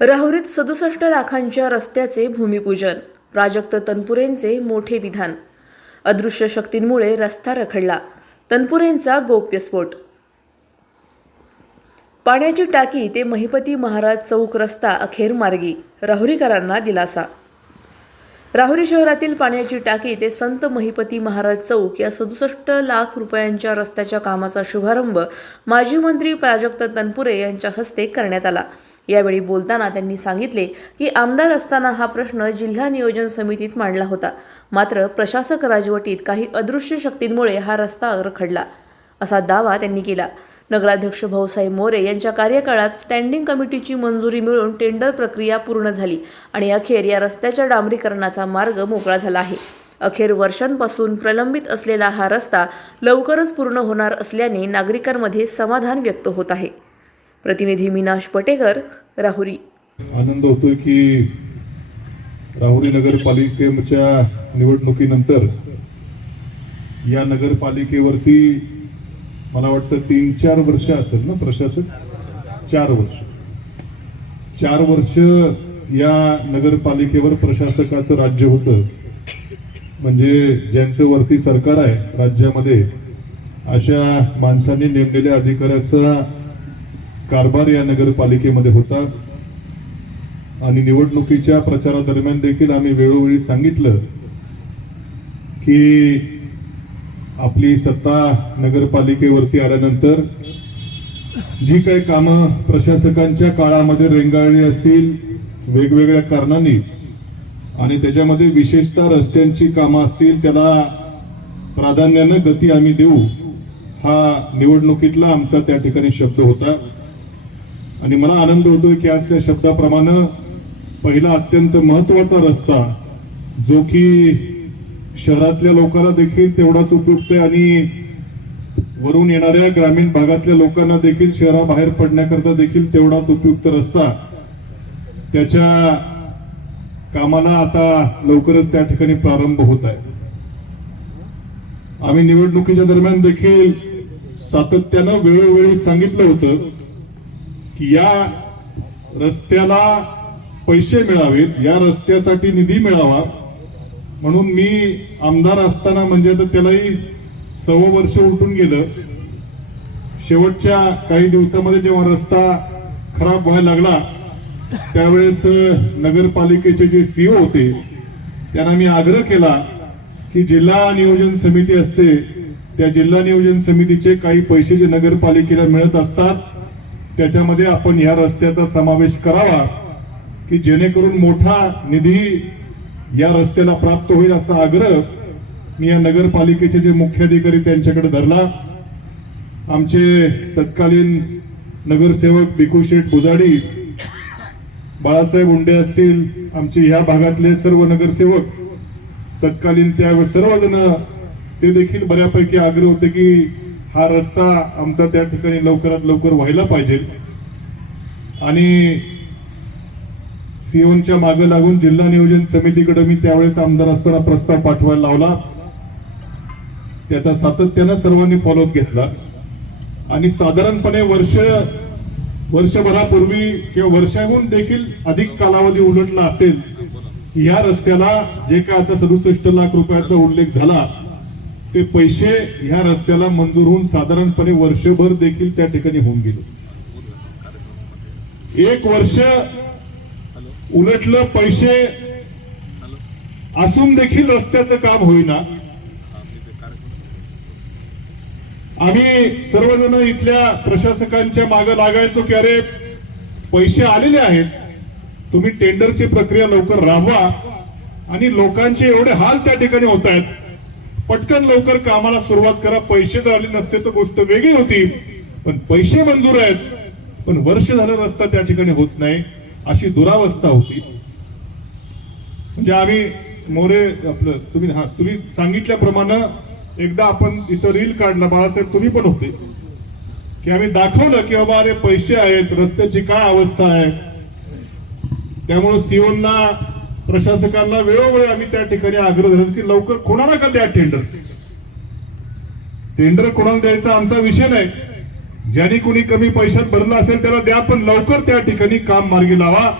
राहुरीत 67 लाखांच्या रस्त्याचे भूमिपूजन. प्राजक्त तनपुरेंचे मोठे विधान. अदृश्य शक्तींमुळे रस्ता रखडला. तनपुरेंचा गौप्यस्फोट. पाण्याची टाकी ते महिपती महाराज चौक रस्ता अखेर मार्गी. राहुरीकरांना दिलासा. राहुरी शहरातील पाण्याची टाकी ते संत महिपती महाराज चौक या 67 लाख रुपयांच्या रस्त्याच्या कामाचा शुभारंभ माजी मंत्री प्राजक्त तनपुरे यांच्या हस्ते करण्यात आला. यावेळी बोलताना त्यांनी सांगितले की आमदार असताना हा प्रश्न जिल्हा नियोजन समितीत मांडला होता. मात्र प्रशासक राजवटीत काही अदृश्य शक्तींमुळे हा रस्ता रखडला, असा दावा त्यांनी केला. नगराध्यक्ष भाऊसाहेब मोरे यांच्या कार्यकाळात स्टँडिंग कमिटीची मंजुरी मिळून टेंडर प्रक्रिया पूर्ण झाली आणि अखेर या रस्त्याच्या डांबरीकरणाचा मार्ग मोकळा झाला आहे. अखेर वर्षांपासून प्रलंबित असलेला हा रस्ता लवकरच पूर्ण होणार असल्याने नागरिकांमध्ये समाधान व्यक्त होत आहे. प्रतिनिधी मीनाश पटेकर, राहुरी. आनंद होतोय की राहुरी नगरपालिकेच्या निवडणुकीनंतर या नगरपालिकेवरती मला वाटतं 3-4 वर्ष असेल ना प्रशासक, 4 वर्ष या नगरपालिकेवर प्रशासकाचं राज्य होतं. म्हणजे ज्यांचं वरती सरकार आहे राज्यामध्ये अशा माणसांनी नेमलेल्या अधिकाऱ्याचा कारभार या नगरपालिकेमध्ये होता. आणि निवडणुकीच्या प्रचारादरम्यान देखील आम्ही वेळोवेळी सांगितलं की आपली सत्ता नगरपालिकेवरती आल्यानंतर जी काही कामं प्रशासकांच्या काळामध्ये रेंगाळली असतील वेगवेगळ्या कारणांनी, आणि त्याच्यामध्ये विशेषतः रस्त्यांची कामं असतील, त्याला प्राधान्यानं गती आम्ही देऊ, हा निवडणुकीतला आमचा त्या ठिकाणी शब्द होता. आणि मला आनंद होतोय की आज त्या शब्दाप्रमाणे पहिला अत्यंत महत्वाचा रस्ता, जो की शहरातल्या लोकांना देखील तेवढाच उपयुक्त आहे आणि वरून येणाऱ्या ग्रामीण भागातल्या लोकांना देखील शहराबाहेर पडण्याकरता देखील तेवढाच उपयुक्त रस्ता, त्याच्या कामाला आता लवकरच त्या ठिकाणी प्रारंभ होत आहे. आम्ही निवडणुकीच्या दरम्यान देखील सातत्यानं वेळोवेळी सांगितलं होतं की या रस्त्याला पैसे मिळावेत, या रस्त्यासाठी निधी मिळावा. म्हणून मी आमदार असताना, म्हणजे आता त्यालाही 6 वर्ष उलटून गेलं, शेवटच्या काही दिवसामध्ये जेव्हा रस्ता खराब व्हायला लागला त्यावेळेस नगरपालिकेचे जे सीओ होते त्यांना मी आग्रह केला की जिल्हा नियोजन समिती असते, त्या जिल्हा नियोजन समितीचे काही पैसे जे नगरपालिकेला मिळत असतात त्याच्यामध्ये आपण ह्या रस्त्याचा समावेश करावा की जेणेकरून मोठा निधी या रस्त्याला प्राप्त होईल, असा आग्रह मी या नगरपालिकेचे जे मुख्याधिकारी त्यांच्याकडे धरला. आमचे तत्कालीन नगरसेवक भिकूशेठ बुजाडी, बाळासाहेब उंडे असतील, आमचे ह्या भागातले सर्व नगरसेवक तत्कालीन त्या सर्वजण, ते देखील बऱ्यापैकी आग्रह होते की हा रस्ता आमचा त्या ठिकाणी लवकरात लवकर व्हायला पाहिजे. आणि सीओनच्या मागे लागून जिल्हा नियोजन समितीकडे मी त्यावेळेस आमदार असताना प्रस्ताव पाठवायला लावला. त्याचा सातत्यानं सर्वांनी फॉलोअप घेतला आणि साधारणपणे वर्षभरापूर्वी किंवा वर्षाहून देखील अधिक कालावधी उलटला असेल, या रस्त्याला जे काय आता 67 लाख रुपयाचा उल्लेख झाला, ते पैसे ह्या रस्त्याला मंजूर होऊन साधारणपणे वर्षभर देखील त्या ठिकाणी होऊन गेले. 1 वर्ष उलटलं, पैसे असून देखील रस्त्याचं काम होईना. आम्ही सर्वजण इथल्या प्रशासकांच्या मागे लागायचो की अरे पैसे आलेले आहेत, तुम्ही टेंडरची प्रक्रिया लवकर राबवा, आणि लोकांचे एवढे हाल त्या ठिकाणी होत आहेत, पटकन लवकर कामाला सुरुवात करा. पैसे जर आले नसते तर गोष्ट वेगळी होती, पण पैसे मंजूर आहेत, पण वर्ष झालं रस्ता त्या ठिकाणी होत नाही, अशी दुरावस्था होती. म्हणजे आम्ही मोरे आपलं तुम्ही सांगितल्याप्रमाणे एकदा आपण इथं रील काढला, बाळासाहेब तुम्ही पण होते, की आम्ही दाखवलं की बाबा अरे पैसे आहेत, रस्त्याची काय अवस्था आहे. त्यामुळे सीओना, प्रशासकांना वेळोवेळी आम्ही त्या ठिकाणी आग्रह धरत की लवकर कोणाला का द्या टेंडर कोणाला द्यायचा आमचा विषय नाही, ज्याने कोणी कमी पैशात भरलं असेल त्याला द्या, पण लवकर त्या ठिकाणी काम मार्गी लावा,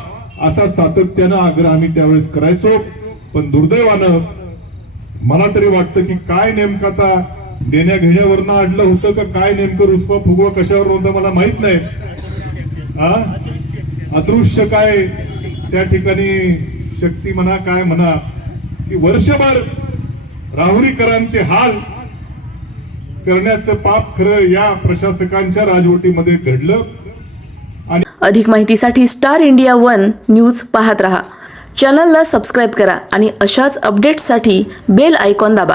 असा सातत्यानं आग्रह आम्ही त्यावेळेस करायचो. पण दुर्दैवानं मला तरी वाटतं की काय नेमकं आता देण्या घेण्यावरनं अडलं होतं का काय, नेमकं रुसवा फुगवा कशावर होतं मला माहित नाही. अदृश्य काय त्या ठिकाणी शक्ती म्हणा काय म्हणा, की वर्षभर राहुरीकरांचे हाल करण्याचं पाप खरं या प्रशासकांच्या राजवटीमध्ये घडलं. आणि अधिक माहितीसाठी स्टार इंडिया 1 न्यूज पाहत रहा. चॅनलला सबस्क्राईब करा आणि अशाच अपडेट्ससाठी बेल आयकॉन दाबा.